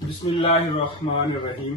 بسم اللہ الرحمن الرحیم۔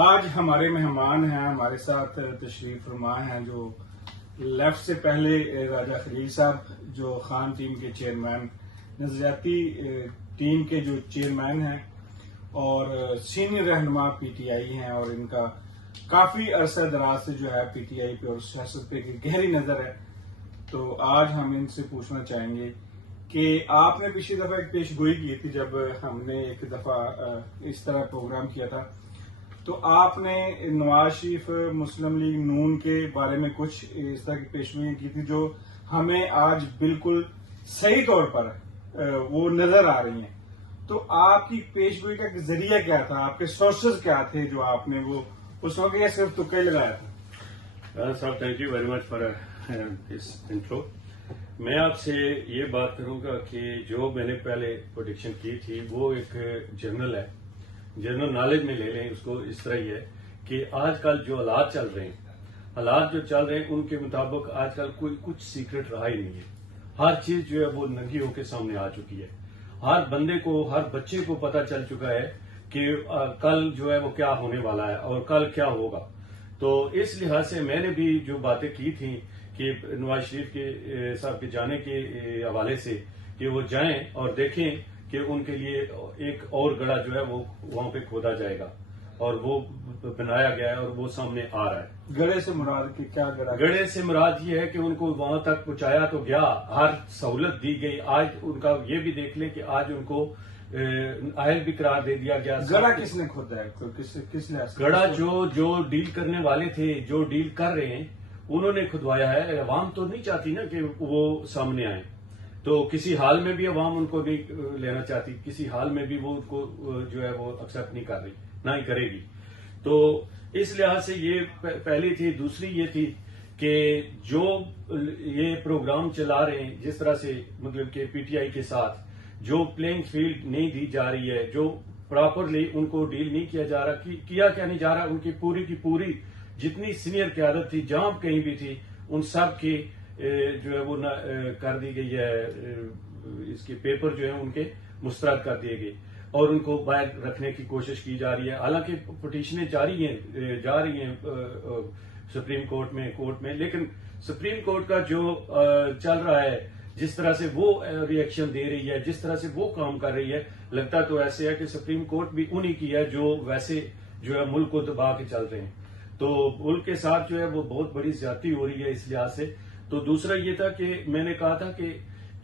آج ہمارے مہمان ہیں، ہمارے ساتھ تشریف فرما ہیں جو لیفٹ سے پہلے راجہ خلیل صاحب جو خان ٹیم کے چیئرمین، نظریاتی ٹیم کے جو چیئرمین ہیں اور سینئر رہنما پی ٹی آئی ہیں، اور ان کا کافی عرصہ دراز سے جو ہے پی ٹی آئی پہ اور سیاست پہ گہری نظر ہے۔ تو آج ہم ان سے پوچھنا چاہیں گے کہ آپ نے پچھلی دفعہ ایک پیش گوئی کی تھی جب ہم نے ایک دفعہ اس طرح پروگرام کیا تھا، تو آپ نے نواز شریف مسلم لیگ نون کے بارے میں کچھ اس طرح کی پیش گوئی کی تھی جو ہمیں آج بالکل صحیح طور پر وہ نظر آ رہی ہیں۔ تو آپ کی پیش گوئی کا ذریعہ کیا تھا، آپ کے سورسز کیا تھے جو آپ نے وہ اس وقت یا صرف تکے لگایا تھا؟ صاحب thank you very much for this intro. میں آپ سے یہ بات کروں گا کہ جو میں نے پہلے پروڈکشن کی تھی وہ ایک جنرل ہے، جنرل نالج میں لے لیں اس کو۔ اس طرح ہی ہے کہ آج کل جو حالات چل رہے ہیں، حالات جو چل رہے ہیں ان کے مطابق آج کل کوئی کچھ سیکرٹ رہا ہی نہیں ہے۔ ہر چیز جو ہے وہ ننگی ہو کے سامنے آ چکی ہے۔ ہر بندے کو، ہر بچے کو پتا چل چکا ہے کہ کل جو ہے وہ کیا ہونے والا ہے اور کل کیا ہوگا۔ تو اس لحاظ سے میں نے بھی جو باتیں کی تھیں کہ نواز شریف کے صاحب کے جانے کے حوالے سے کہ وہ جائیں اور دیکھیں کہ ان کے لیے ایک اور گڑھا جو ہے وہ وہاں پہ کھودا جائے گا، اور وہ بنایا گیا ہے اور وہ سامنے آ رہا ہے۔ گڑھے سے مراد کی کیا گڑھا؟ گڑھے سے مراد یہ ہے کہ ان کو وہاں تک پہنچایا تو گیا، ہر سہولت دی گئی۔ آج ان کا یہ بھی دیکھ لیں کہ آج ان کو اہل بھی قرار دے دیا گیا۔ گڑھا کس نے کھودا ہے؟ کس لحاظ سے؟ گڑھا جو ڈیل کرنے والے تھے، جو ڈیل کر رہے ہیں، انہوں نے کھدوایا ہے۔ عوام تو نہیں چاہتی نا کہ وہ سامنے آئے، تو کسی حال میں بھی عوام ان کو نہیں لینا چاہتی، کسی حال میں بھی وہ ان کو جو ہے وہ ایکسپٹ نہیں کر رہی، نہ ہی کرے گی۔ تو اس لحاظ سے یہ پہلی تھی۔ دوسری یہ تھی کہ جو یہ پروگرام چلا رہے ہیں جس طرح سے، مطلب کہ پی ٹی آئی کے ساتھ جو پلینگ فیلڈ نہیں دی جا رہی ہے، جو پراپرلی ان کو ڈیل نہیں کیا جا رہا، کیا نہیں جا رہا، ان کی پوری جتنی سینئر قیادت تھی جہاں کہیں بھی تھی، ان سب کی جو ہے وہ کر دی گئی ہے، اس کے پیپر جو ہے ان کے مسترد کر دیے گئے اور ان کو باہر رکھنے کی کوشش کی جا رہی ہے۔ حالانکہ پٹیشنیں جا رہی ہیں سپریم کورٹ میں، لیکن سپریم کورٹ کا جو چل رہا ہے، جس طرح سے وہ ری ایکشن دے رہی ہے، جس طرح سے وہ کام کر رہی ہے، لگتا تو ایسے ہے کہ سپریم کورٹ بھی انہی کی ہے جو ویسے جو ہے ملک کو دبا کے چل رہے ہیں۔ تو ملک کے ساتھ جو ہے وہ بہت بڑی زیادتی ہو رہی ہے اس لحاظ سے۔ تو دوسرا یہ تھا کہ میں نے کہا تھا کہ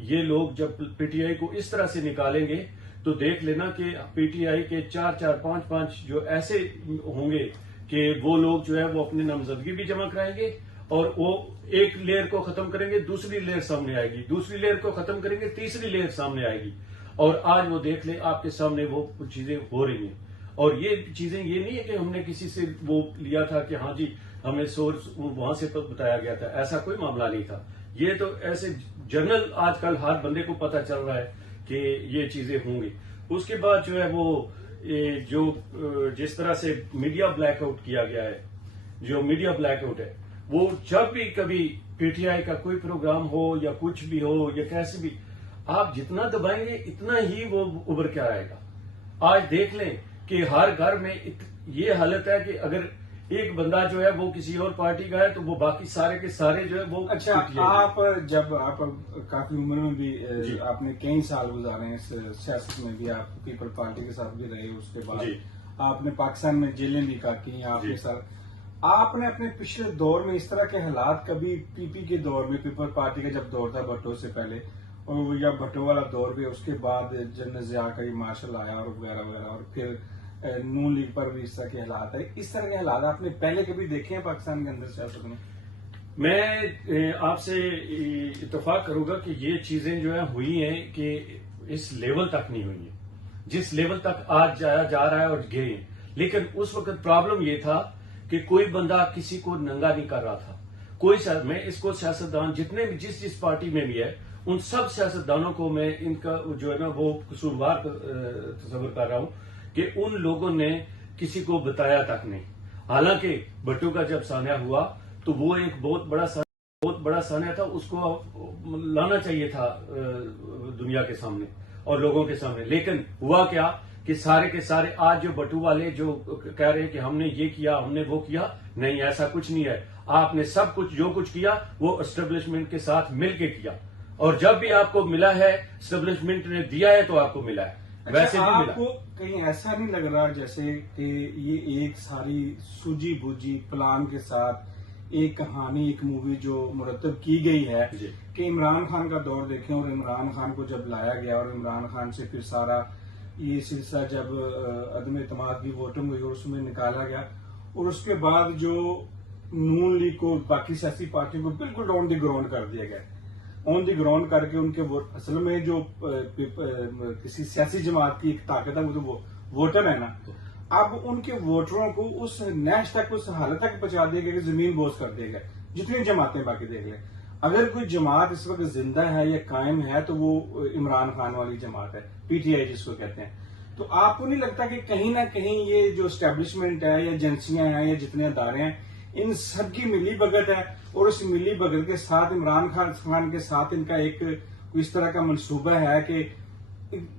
یہ لوگ جب پی ٹی آئی کو اس طرح سے نکالیں گے تو دیکھ لینا کہ پی ٹی آئی کے 4-5 جو ایسے ہوں گے کہ وہ لوگ جو ہے وہ اپنی نامزدگی بھی جمع کرائیں گے، اور وہ ایک لیئر کو ختم کریں گے، دوسری لیئر سامنے آئے گی، دوسری لیئر کو ختم کریں گے، تیسری لیئر سامنے آئے گی، اور آج وہ دیکھ لیں آپ کے سامنے وہ چیزیں ہو رہی ہیں۔ اور یہ چیزیں یہ نہیں ہے کہ ہم نے کسی سے وہ لیا تھا کہ ہاں جی ہمیں سورس وہاں سے بتایا گیا تھا، ایسا کوئی معاملہ نہیں تھا۔ یہ تو ایسے جنرل آج کل ہر بندے کو پتا چل رہا ہے کہ یہ چیزیں ہوں گی۔ اس کے بعد جو ہے وہ جو جس طرح سے میڈیا بلیک آؤٹ کیا گیا ہے، جو میڈیا بلیک آؤٹ ہے، وہ جب بھی کبھی پی ٹی آئی کا کوئی پروگرام ہو یا کچھ بھی ہو یا کیسے بھی، آپ جتنا دبائیں گے اتنا ہی وہ ابھر کے آئے گا۔ آج دیکھ لیں کہ ہر گھر میں یہ حالت ہے کہ اگر ایک بندہ جو ہے وہ کسی اور پارٹی کا ہے تو وہ باقی سارے کے سارے جو ہے وہ۔ اچھا، آپ جب آپ کافی عمر میں بھی آپ نے کئی سال گزارے ہیں سیاست میں بھی، آپ پیپل پارٹی کے ساتھ بھی رہے، اس کے بعد آپ نے پاکستان میں جیلیں بھی کاٹی، آپ کے ساتھ آپ نے اپنے پچھلے دور میں اس طرح کے حالات کبھی پی پی کے دور میں، پیپل پارٹی کا جب دور تھا بھٹو سے پہلے، اور یا بھٹو والا دور بھی، اس کے بعد جنرل ضیاء کا یہ مارشل آیا اور وغیرہ وغیرہ، اور پھر نون لیگ پر بھی اس طرح کے حالات ہے، اس طرح کے حالات آپ نے پہلے کبھی دیکھے ہیں پاکستان کے اندر سیاست میں؟ میں آپ سے اتفاق کروں گا کہ یہ چیزیں جو ہے ہوئی ہیں کہ اس لیول تک نہیں ہوئی ہیں جس لیول تک آج جایا جا رہا ہے اور گئے ہیں۔ لیکن اس وقت پرابلم یہ تھا کہ کوئی بندہ کسی کو ننگا نہیں کر رہا تھا۔ میں اس کو سیاستدان جتنے بھی جس پارٹی میں بھی ہے، ان سب سیاستدانوں کو میں ان کا جو ہے نا وہ قصوروار تصور کر رہا ہوں کہ ان لوگوں نے کسی کو بتایا تک نہیں۔ حالانکہ بھٹو کا جب سانحہ ہوا تو وہ ایک بہت بڑا سانحہ تھا، اس کو لانا چاہیے تھا دنیا کے سامنے اور لوگوں کے سامنے، لیکن ہوا کیا کہ کہ سارے کے سارے آج جو بٹو والے جو کہہ رہے ہیں کہ ہم نے یہ کیا ہم نے وہ کیا، نہیں ایسا کچھ نہیں ہے. آپ نے سب کچھ جو کچھ کیا وہ اسٹیبلشمنٹ کے ساتھ مل کے کیا، اور جب بھی آپ کو ملا ہے اسٹیبلشمنٹ نے دیا ہے تو آپ کو ملا ہے. ویسے بھی آپ ملا. کو کہیں ایسا نہیں لگ رہا جیسے کہ یہ ایک ساری سوجی بوجی پلان کے ساتھ ایک کہانی ایک مووی جو مرتب کی گئی ہے جی. کہ عمران خان کا دور دیکھیں اور عمران خان کو جب لایا گیا اور عمران خان سے پھر سارا یہ سلسلہ جب عدم اعتماد کی ووٹنگ ہوئی اور اس میں نکالا گیا، اور اس کے بعد جو نون لیگ کو باقی سیاسی پارٹیوں کو بالکل آن دی گراؤنڈ کر دیا گیا، آن دی گراؤنڈ کر کے ان کے اصل میں جو کسی سیاسی جماعت کی ایک طاقت ہے وہ تو ووٹر ہے نا، اب ان کے ووٹروں کو اس نیش تک اس حالت تک پہنچا دیا گیا کہ زمین بوز کر دے گا. جتنی جماعتیں باقی دیکھ لیں، اگر کوئی جماعت اس وقت زندہ ہے یا قائم ہے تو وہ عمران خان والی جماعت ہے، پی ٹی آئی جس کو کہتے ہیں. تو آپ کو نہیں لگتا کہ کہیں نہ کہیں یہ جو اسٹیبلشمنٹ ہے یا ایجنسیاں ہیں یا جتنے ادارے ہیں ان سب کی ملی بھگت ہے، اور اس ملی بھگت کے ساتھ عمران خان کے ساتھ ان کا ایک کوئی اس طرح کا منصوبہ ہے کہ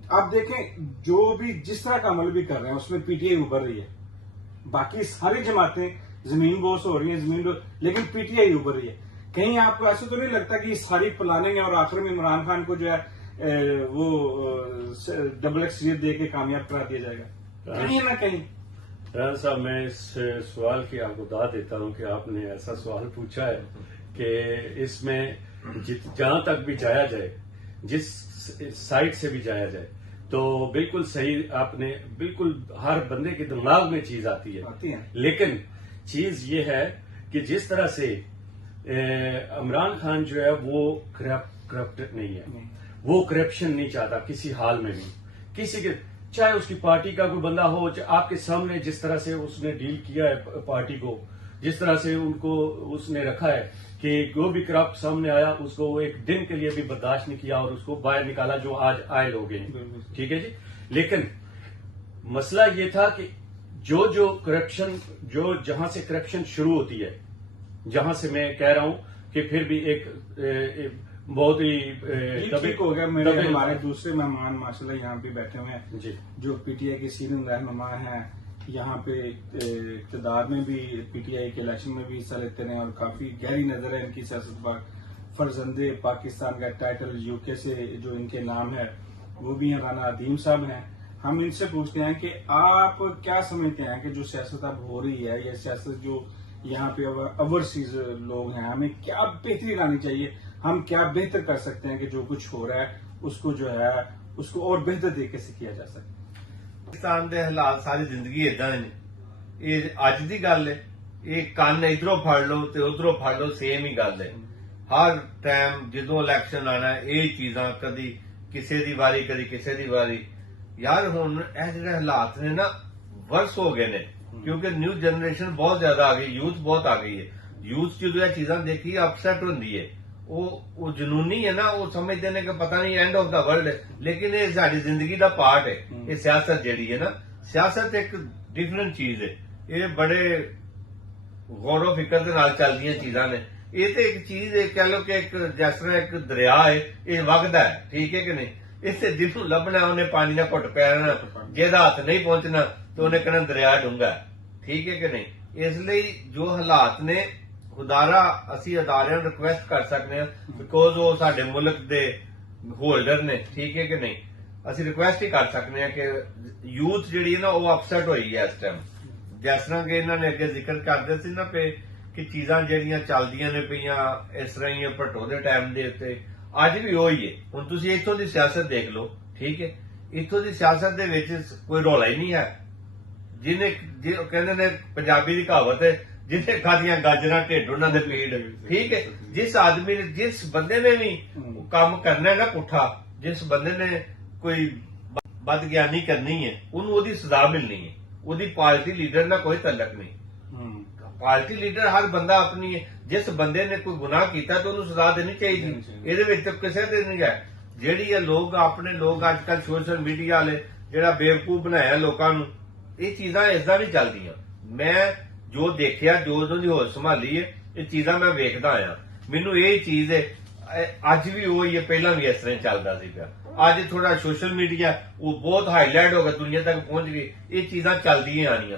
آپ دیکھیں جو بھی جس طرح کا عمل بھی کر رہے ہیں اس میں پی ٹی آئی ابھر رہی ہے، باقی ساری جماعتیں زمین بوس ہو رہی ہیں لیکن پی ٹی آئی ابھر رہی ہے. کہیں آپ کو ایسا تو نہیں لگتا کہ یہ ساری پلاننگ ہے اور آخر میں عمران خان کو جو ہے وہ ڈبل ایکسیلیٹ دے کے کامیاب کرا دیا جائے گا کہیں نہ کہیں؟ ریحان صاحب، میں اس سوال کی آپ کو داد دیتا ہوں کہ آپ نے ایسا سوال پوچھا ہے کہ اس میں جہاں تک بھی جایا جائے، جس سائٹ سے بھی جایا جائے تو بالکل صحیح، آپ نے بالکل ہر بندے کے دماغ میں چیز آتی ہے. لیکن چیز یہ ہے کہ جس طرح سے عمران خان جو ہے وہ کرپٹ نہیں ہے، وہ کرپشن نہیں چاہتا کسی حال میں بھی. کسی کے چاہے اس کی پارٹی کا کوئی بندہ ہو، آپ کے سامنے جس طرح سے اس نے ڈیل کیا ہے پارٹی کو، جس طرح سے ان کو اس نے رکھا ہے کہ جو بھی کرپٹ سامنے آیا اس کو وہ ایک دن کے لیے بھی برداشت نہیں کیا اور اس کو باہر نکالا جو آج آئے لوگ ہیں. ٹھیک ہے جی. لیکن مسئلہ یہ تھا کہ جو کرپشن جہاں سے کرپشن شروع ہوتی ہے، جہاں سے میں کہہ رہا ہوں کہ پھر بھی ایک بہت ہی ٹھیک ہو گیا. میرے ہمارے دوسرے مہمان ماشاءاللہ یہاں پہ بیٹھے ہوئے ہیں جی، جو پی ٹی آئی کے سینئر رہنما ہیں، یہاں پہ اقتدار میں بھی پی ٹی آئی کے الیکشن میں بھی حصہ لیتے رہے اور کافی گہری نظر ہے ان کی سیاست پر. فرزند پاکستان کا ٹائٹل یو کے سے جو ان کے نام ہے وہ بھی ہیں، رانا عدیم صاحب ہیں. ہم ان سے پوچھتے ہیں کہ آپ کیا سمجھتے ہیں کہ جو سیاست اب ہو رہی ہے یا سیاست جو یہاں پہ اوورسیز لوگ ہیں، ہمیں کیا بہتری لانی چاہیے، ہم کیا بہتر کر سکتے ہیں کہ جو کچھ ہو رہا ہے اس کو جو ہے اس کو اور بہتر طریقے سے کیا جا سکے؟ پاکستان دے حالات ساری زندگی اداں نے، یہ اج دی گل ہے، یہ کن ادھروں پھڑ لو تے ادھروں پھڑ لو، سیم ہی گل ہے. ہر ٹائم جدوں الیکشن آنا یہ چیزاں کدی کسے دی واری کدی کسے دی واری. یار ہن اے جڑے حالات نے نا ورس ہو گئے نے، کیونکہ نیو جنریشن بہت زیادہ آ گئی، یوتھ بہت آ گئی ہے. یوتھ جدو یہ چیزاں دیکھی اپسٹ ہوندی ہے، وہ جنونی ہے نا، وہ سمجھتے ہیں کہ پتہ نہیں اینڈ آف دا ورلڈ ہے، لیکن یہ ساری زندگی دا پارٹ ہے. یہ سیاست جیڑی ہے نا، سیاست ایک ڈفرنٹ چیز ہے، یہ بڑے غور و فکر دے نال چلدیاں چیزاں نے. یہ تو ایک چیز ہے، کہہ لو کہ ایک جس طرح ایک دریا ہے، یہ وگدا ہے، ٹھیک ہے کہ نہیں. اس سے جنوں لبنا انہیں پانی نہ گھٹ پینا، جہاں ہاتھ نہیں پہنچنا تو انہیں کہنا دریا ڈونگا ہے، ٹھیک ہے کہ نہیں. اس لیے جو حالات نے خدارا اسی ادارے ریکویسٹ کر سکتے ہیں بیکاز وہ سارے ملک دے ہولڈر نے، ٹھیک ہے کہ نہیں. اسی ریکویسٹ ہی کر سکتے ہیں کہ یوتھ جہی ہے نا وہ اپسٹ ہوئی ہے اس ٹائم. جس طرح کہ انہوں نے اگے ذکر کرتے سی نا پہ کہ چیزاں جہاں چلدیاں نے پہ اس طرح ہی بھٹو دے ٹائم دے اتنے اج بھی وہی ہے. ہوں تھی اتوں کی سیاست دیکھ لو، ٹھیک ہے، اتوں کی سیاست دے وچ کوئی رولا ہی نہیں ہے. کہندے نے پنجابی کی کہاوت ہے، جنہیں کھادیاں گاجراں ٹھڈ انہاں دے پیڑ، ٹھیک ہے. جس آدمی نے جس بندے نے بھی کام کرنا ہے نا پٹھا، جس بندے نے کوئی بدگیانی کرنی ہے انہوں وہ سزا ملنی ہے. وہ پارٹی لیڈر نہ کوئی تعلق نہیں. پارٹی لیڈر ہر بندہ اپنی ہے. جس بندے نے کوئی گناہ کیتا تو انہوں سزا دینی چاہیے. یہ کسی دے نہیں ہے. جیڑی لوگ اپنے لوگ اج کل سوشل میڈیا والے جہاں بےوقوف بنایا لوگوں نو، یہ چیزاں ازاں نہیں چلدیاں. میں جو دیکھا جو انہوں نے ہوش سنبھالی ہے یہ چیزاں میں ویکھدا آیا. مینوں یہ چیز ہے اج بھی وہی ہے، پہلا بھی اس طرح چلتا سی پیا. ਅੱਜ ਥੋੜਾ ਸੋਸ਼ਲ ਮੀਡੀਆ ਉਹ ਬਹੁਤ ਹਾਈਲਾਈਟ ਹੋ ਗਿਆ, ਦੁਨੀਆ ਤੱਕ ਪਹੁੰਚ ਗਈ। ਇਹ ਚੀਜ਼ਾਂ ਚੱਲਦੀਆਂ ਆਣੀਆਂ,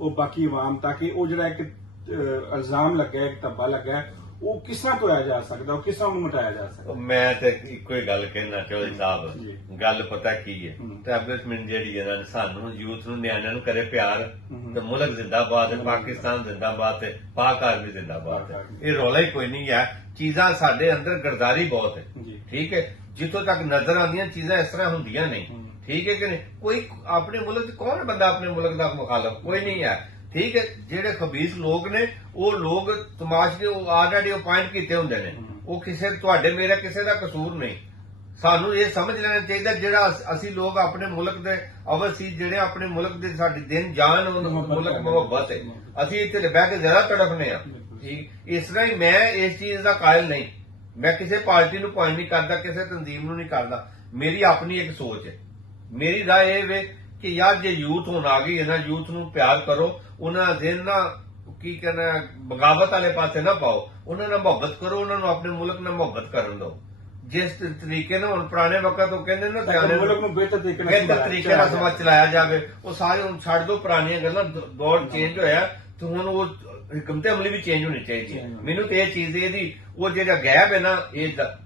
ਉਹ ਬਾਕੀ ਆਵਾਮ ਤੱਕ ਉਹ ਜਿਹੜਾ ਇੱਕ ਇਲਜ਼ਾਮ ਲੱਗਾ ਹੈ, ਇੱਕ ਧੱਬਾ ਲੱਗਾ ਹੈ, ਉਹ ਕਿਸ ਤਰ੍ਹਾਂ ਧੋਇਆ ਜਾ ਸਕਦਾ, ਉਹ ਕਿਸ ਤਰ੍ਹਾਂ ਉਹਨੂੰ ਮਿਟਾਇਆ ਜਾ ਸਕਦਾ? ਮੈਂ ਤੇ ਇੱਕੋ ਹੀ ਗੱਲ ਕਹਿਣਾ ਚੌਧਰੀ ਸਾਹਿਬ, ਗੱਲ ਪਤਾ ਕੀ ਹੈ, ਐਸਟੈਬਲਿਸ਼ਮੈਂਟ ਜਿਹੜੀ ਹੈ ਨਾ ਸਾਨੂੰ ਯੂਥ ਨੂੰ, ਨਿਆਣਿਆਂ ਨੂੰ ਕਰੇ ਪਿਆਰ ਤੇ ਮੁਲਕ ਜ਼ਿੰਦਾਬਾਦ ਹੈ, ਪਾਕਿਸਤਾਨ ਜ਼ਿੰਦਾਬਾਦ ਹੈ, ਪਾਕ ਆਰਮੀ ਜ਼ਿੰਦਾਬਾਦ ਹੈ। ਇਹ ਰੌਲਾ ਹੀ ਕੋਈ ਨਹੀਂ ਹੈ। ਚੀਜ਼ਾਂ ਸਾਡੇ ਅੰਦਰ ਗਰਦਾਰੀ ਬਹੁਤ ਹੈ, ਠੀਕ ਹੈ। ਜਿੱਥੋਂ ਤੱਕ ਨਜ਼ਰ ਆਉਂਦੀਆਂ ਚੀਜ਼ਾਂ ਇਸ ਤਰ੍ਹਾਂ ਹੁੰਦੀਆਂ ਨਹੀਂ, ਠੀਕ ਹੈ ਕਿ ਨਹੀਂ। ਕੋਈ ਆਪਣੇ ਮੁਲਕ ਚ ਕੌਣ ਬੰਦਾ ਆਪਣੇ ਮੁਲਕ ਦਾ ਮੁਖਾਲਫ? ਕੋਈ ਨਹੀਂ ਹੈ, ਠੀਕ ਹੈ। ਜਿਹੜੇ ਖਬੀਸ ਲੋਕ ਨੇ ਉਹ ਲੋਕ ਤਮਾਸ਼ ਦੇ ਆਲਰੇਡੀ ਅਪਾਇੰਟ ਕੀਤੇ ਹੁੰਦੇ ਨੇ, ਉਹ ਕਿਸੇ ਤੁਹਾਡੇ ਮੇਰਾ ਕਿਸੇ ਦਾ ਕਸੂਰ ਨਹੀਂ। ਸਾਨੂੰ ਇਹ ਸਮਝ ਲੈਣਾ ਚਾਹੀਦਾ ਜਿਹੜਾ ਅਸੀਂ ਲੋਕ ਆਪਣੇ ਮੁਲਕ ਦੇ ਅਵਲ ਸੀ, ਜਿਹੜੇ ਆਪਣੇ ਮੁਲਕ ਦੇ ਸਾਡੀ ਦਿਨ ਜਾਨ ਮੁਲਕ ਮੁਹੱਬਤ ਹੈ, ਅਸੀਂ ਇੱਥੇ ਬਹਿ ਕੇ ਜ਼ਿਆਦਾ ਤੜਫਨੇ ਆ। ਠੀਕ ਇਸ ਤਰ੍ਹਾਂ ਹੀ ਮੈਂ ਇਸ ਚੀਜ਼ ਦਾ ਕਾਇਲ ਨਹੀਂ। ਮੈਂ ਕਿਸੇ ਪਾਰਟੀ ਨੂੰ ਪੁਆਇੰਟ ਨਹੀਂ ਕਰਦਾ, ਕਿਸੇ ਤਨਜ਼ੀਮ ਨੂੰ ਨਹੀਂ ਕਰਦਾ। ਮੇਰੀ ਆਪਣੀ ਇੱਕ ਸੋਚ ਹੈ। ਮੇਰੀ ਰਾਏ ਇਹ ਵੇ ਕਿ ਯਾਰ ਜੇ ਯੂਥ ਹੁਣ ਆ ਗਈ ਹੈ ਨਾ, ਯੂਥ ਨੂੰ ਪਿਆਰ ਕਰੋ, ਉਹਨਾਂ ਦਿਨ ਨਾ ਕੀ ਕਹਿੰਦਾ ਬਗਾਵਤ ਵਾਲੇ ਪਾਸੇ ਨਾ ਪਾਓ, ਉਹਨਾਂ ਨਾਲ ਮੁਹੱਬਤ ਕਰੋ, ਉਹਨਾਂ ਨੂੰ ਆਪਣੇ ਮੁਲਕ ਨਾਲ ਮੁਹੱਬਤ ਕਰਨ ਦਿਓ। ਜਿਸ ਤਰੀਕੇ ਨਾਲ ਹੁਣ ਪੁਰਾਣੇ ਵਕਤ ਤੋਂ ਕਹਿੰਦੇ ਨਾ ਮੁਲਕ ਨੂੰ ਬਿਹਤਰ ਤਰੀਕੇ ਨਾਲ ਸਮਾਜ ਚਲਾਇਆ ਜਾਵੇ, ਉਹ ਸਾਰੇ ਹੁਣ ਛੱਡ ਦਿਓ ਪੁਰਾਣੀਆਂ ਗੱਲਾਂ। ਦੌਰ ਚੇਂਜ ਹੋਇਆ ਤੇ ਹੁਣ ਉਹ ਹਕਮਤ ਅਮਲੀ ਵੀ ਚੇਂਜ ਹੋਣੀ ਚਾਹੀਦੀ ਹੈ। ਮੈਨੂੰ ਤੇ ਇਹ ਚੀਜ਼ ਇਹਦੀ ਉਹ ਜਿਹੜਾ ਗੈਪ ਹੈ ਨਾ,